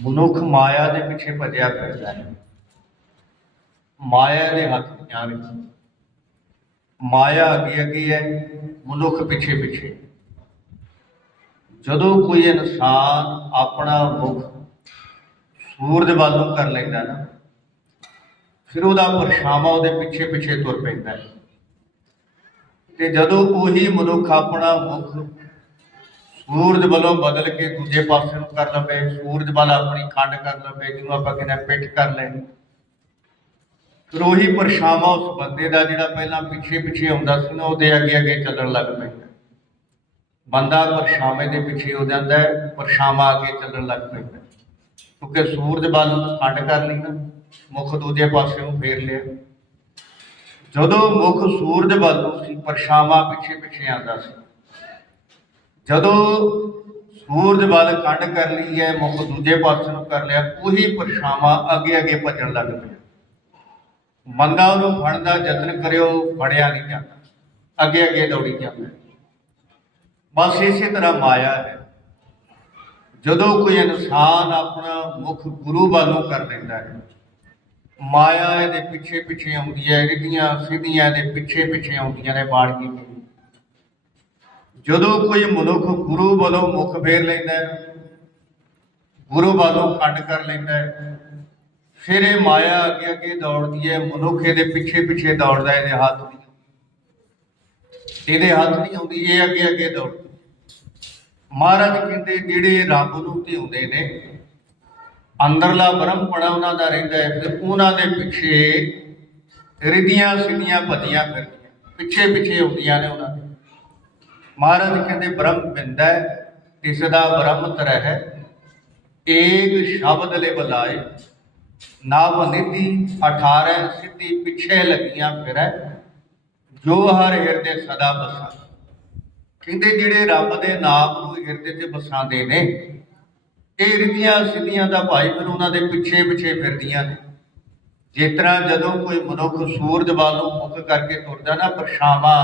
ਮਨੁੱਖ ਮਾਇਆ ਦੇ ਪਿੱਛੇ ਭੱਜਿਆ ਫਿਰਦਾ ਹੈ। ਮਾਇਆ ਦੇ ਹੱਥ ਦੀਆਂ ਵਿੱਚ। ਮਾਇਆ ਅੱਗੇ ਅੱਗੇ ਹੈ, ਮਨੁੱਖ ਪਿੱਛੇ ਪਿੱਛੇ। ਜਦੋਂ ਕੋਈ ਇਨਸਾਨ ਆਪਣਾ ਮੁਖ ਸੂਰਜ ਵੱਲ ਨੂੰ ਕਰ ਲੈਂਦਾ ਨਾ, ਫਿਰ ਉਹਦਾ ਪਰਛਾਵਾਂ ਉਹਦੇ ਪਿੱਛੇ ਪਿੱਛੇ ਤੁਰ ਪੈਂਦਾ ਹੈ। ਤੇ ਜਦੋਂ ਉਹੀ ਮਨੁੱਖ ਆਪਣਾ ਮੁਖ ਸੂਰਜ ਵੱਲੋਂ ਬਦਲ ਕੇ ਦੂਜੇ ਪਾਸੇ ਨੂੰ ਕਰ ਲਵੇ, ਸੂਰਜ ਵੱਲ ਆਪਣੀ ਖੰਡ ਕਰ ਲਵੇ, ਜਿਹਨੂੰ ਆਪਾਂ ਕਹਿੰਦੇ ਪਿੱਠ ਕਰ ਲੈ ਫਿਰ ਉਹੀ ਪਰਛਾਵਾਂ ਉਸ ਬੰਦੇ ਦਾ ਜਿਹੜਾ ਪਹਿਲਾਂ ਪਿੱਛੇ ਪਿੱਛੇ ਆਉਂਦਾ ਸੀ ਨਾ, ਉਹਦੇ ਅੱਗੇ ਅੱਗੇ ਚੱਲਣ ਲੱਗ ਪੈਂਦਾ ਬੰਦਾ ਪਰਛਾਵੇਂ ਦੇ ਪਿੱਛੇ ਹੋ ਜਾਂਦਾ ਹੈ, ਪਰਛਾਵਾਂ ਅੱਗੇ ਚੱਲਣ ਲੱਗ ਪੈਂਦਾ ਕਿਉਂਕਿ ਸੂਰਜ ਵੱਲ ਖੰਡ ਕਰ ਲਈ ਨਾ, ਮੁਖ ਦੂਜੇ ਪਾਸੇ ਨੂੰ ਫੇਰ ਲਿਆ। ਜਦੋਂ ਮੁਖ ਸੂਰਜ ਵੱਲ ਨੂੰ ਸੀ, ਪਰਛਾਵਾਂ ਪਿੱਛੇ ਪਿੱਛੇ ਆਉਂਦਾ ਸੀ। ਜਦੋਂ ਸੂਰਜ ਵੱਲ ਕੰਡ ਕਰ ਲਈ ਹੈ, ਮੁਖ ਦੂਜੇ ਪਾਸੇ ਨੂੰ ਕਰ ਲਿਆ, ਉਹੀ ਪਰਛਾਵਾਂ ਅੱਗੇ ਅੱਗੇ ਭੱਜਣ ਲੱਗ ਪਿਆ ਮੰਦਾ ਉਹਨੂੰ ਫੜਨ ਦਾ ਯਤਨ ਕਰਿਓ, ਫੜਿਆ ਨਹੀਂ ਜਾਂਦਾ। ਅੱਗੇ ਅੱਗੇ ਦੌੜੀ ਜਾਂਦਾ ਬਸ ਇਸੇ ਤਰ੍ਹਾਂ ਮਾਇਆ ਹੈ। ਜਦੋਂ ਕੋਈ ਇਨਸਾਨ ਆਪਣਾ ਮੁਖ ਗੁਰੂ ਵੱਲੋਂ ਕਰ ਲੈਂਦਾ ਹੈ, ਮਾਇਆ ਇਹਦੇ ਪਿੱਛੇ ਪਿੱਛੇ ਆਉਂਦੀ ਹੈ, ਰਿੱਧੀਆਂ ਸਿੱਧੀਆਂ ਇਹਦੇ ਪਿੱਛੇ ਪਿੱਛੇ ਆਉਂਦੀਆਂ ਨੇ ਬਾਣੀ ਦੀ ਜਦੋਂ ਕੋਈ ਮਨੁੱਖ ਗੁਰੂ ਵੱਲੋਂ ਮੁਖ ਫੇਰ ਲੈਂਦਾ ਹੈ, ਗੁਰੂ ਵੱਲੋਂ ਕੰਡ ਕਰ ਲੈਂਦਾ ਹੈ, ਫਿਰ ਇਹ ਮਾਇਆ ਅੱਗੇ ਅੱਗੇ ਦੌੜਦੀ ਹੈ, ਮਨੁੱਖ ਇਹਦੇ ਪਿੱਛੇ ਪਿੱਛੇ ਦੌੜਦਾ, ਇਹਦੇ ਹੱਥ ਨਹੀਂ ਇਹਦੇ ਹੱਥ ਨਹੀਂ ਆਉਂਦੀ, ਇਹ ਅੱਗੇ ਅੱਗੇ ਦੌੜਦੀ ਮਹਾਰਾਜ ਕਹਿੰਦੇ, ਜਿਹੜੇ ਰੱਬ ਨੂੰ ਧਿਆਉਂਦੇ ਨੇ, ਅੰਦਰਲਾ ਬ੍ਰਹਮਪਣਾ ਉਹਨਾਂ ਦਾ ਰਹਿੰਦਾ ਹੈ, ਫਿਰ ਉਹਨਾਂ ਦੇ ਪਿੱਛੇ ਰਿਧੀਆਂ ਸਿੱਧੀਆਂ ਭੱਜੀਆਂ ਫਿਰਦੀਆਂ, ਪਿੱਛੇ ਪਿੱਛੇ ਆਉਂਦੀਆਂ ਨੇ ਉਹਨਾਂ ਦੇ। ਮਹਾਰਾਜ ਕਹਿੰਦੇ ਬ੍ਰਹਮ ਬਿੰਦਾ ਤਿਸ ਦਾ ਬ੍ਰਹਮ ਤਰਹਿ ਏਕ ਸ਼ਬਦ ਲੈ ਬਲਾਏ ਨਾਮ ਨਿਧੀ 18 ਸਿੱਧੀ ਪਿੱਛੇ ਲੱਗੀਆਂ ਫਿਰੈ, ਜੋ ਹਰ ਹਿਰਦੇ ਸਦਾ ਬਸਾ ਕਹਿੰਦੇ ਜਿਹੜੇ ਰੱਬ ਦੇ ਨਾਮ ਨੂੰ ਹਿਰਦੇ 'ਚ ਵਸਾਉਂਦੇ ਨੇ, ਇਹ ਰਿਧੀਆਂ ਸਿੱਧੀਆਂ ਦਾ ਭਾਈ ਫਿਰ ਉਹਨਾਂ ਦੇ ਪਿੱਛੇ ਪਿੱਛੇ ਫਿਰਦੀਆਂ ਨੇ। ਜਿਸ ਤਰ੍ਹਾਂ ਜਦੋਂ ਕੋਈ ਮਨੁੱਖ ਸੂਰਜ ਵੱਲੋਂ ਮੁੱਖ ਕਰਕੇ ਤੁਰਦਾ ਨਾ ਪਰਛਾਵਾਂ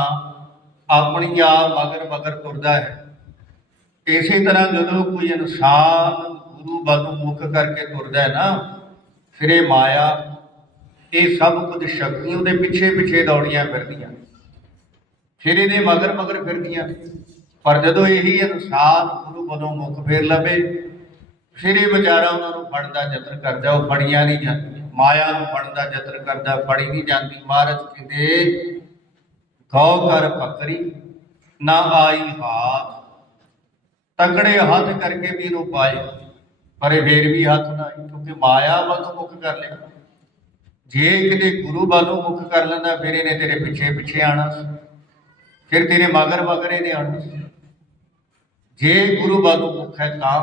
ਆਪਣੀ ਆ ਮਗਰ ਮਗਰ ਤੁਰਦਾ ਹੈ। ਇਸੇ ਤਰ੍ਹਾਂ ਜਦੋਂ ਕੋਈ ਇਨਸਾਨ ਗੁਰੂ ਵੱਲੋਂ ਮੁਖ ਕਰਕੇ ਤੁਰਦਾ ਹੈ ਨਾ, ਫਿਰ ਇਹ ਮਾਇਆ, ਇਹ ਸਭ ਕੁਝ ਸ਼ਕਤੀਆਂ ਉਹਦੇ ਪਿੱਛੇ ਪਿੱਛੇ ਦੌੜੀਆਂ ਫਿਰਦੀਆਂ। ਫਿਰ ਇਹਦੇ ਮਗਰ ਮਗਰ ਫਿਰਦੀਆਂ। ਪਰ ਜਦੋਂ ਇਹੀ ਇਨਸਾਨ ਗੁਰੂ ਵੱਲੋਂ ਮੁੱਖ ਫੇਰ ਲਵੇ, ਫਿਰ ਇਹ ਵਿਚਾਰਾ ਉਹਨਾਂ ਨੂੰ ਫੜਦਾ ਯਤਨ ਕਰਦਾ, ਉਹ ਫੜੀਆਂ ਨਹੀਂ ਜਾਂਦੀਆਂ। ਮਾਇਆ ਨੂੰ ਫੜਦਾ ਯਤਨ ਕਰਦਾ, ਫੜੀ ਨਹੀਂ ਜਾਂਦੀ। ਮਹਾਰਾਜ ਕਹਿੰਦੇ ਕਉ ਕਰ ਪਕਰੀ, ਨਾ ਆਈ ਹਾਥ। ਤਕੜੇ ਹੱਥ ਕਰਕੇ ਵੀ ਇਹਨੂੰ ਪਾਏ ਪਰ ਇਹ ਫੇਰ ਵੀ ਹੱਥ ਨਾ ਆਈ, ਕਿਉਂਕਿ ਮਾਇਆ ਵੱਲੋਂ ਮੁੱਖ ਕਰ ਲਿਆ। ਜੇ ਕਿਤੇ ਗੁਰੂ ਵੱਲੋਂ ਮੁੱਖ ਕਰ ਲੈਂਦਾ, ਫਿਰ ਇਹਨੇ ਤੇਰੇ ਪਿੱਛੇ ਪਿੱਛੇ ਆਣਾ ਫਿਰ ਤੇਰੇ ਮਗਰ ਮਗਰ ਇਹਨੇ ਆਉਣਾ ਸੀ। ਜੇ ਗੁਰੂ ਵੱਲੋਂ ਮੁੱਖ ਹੈ ਤਾਂ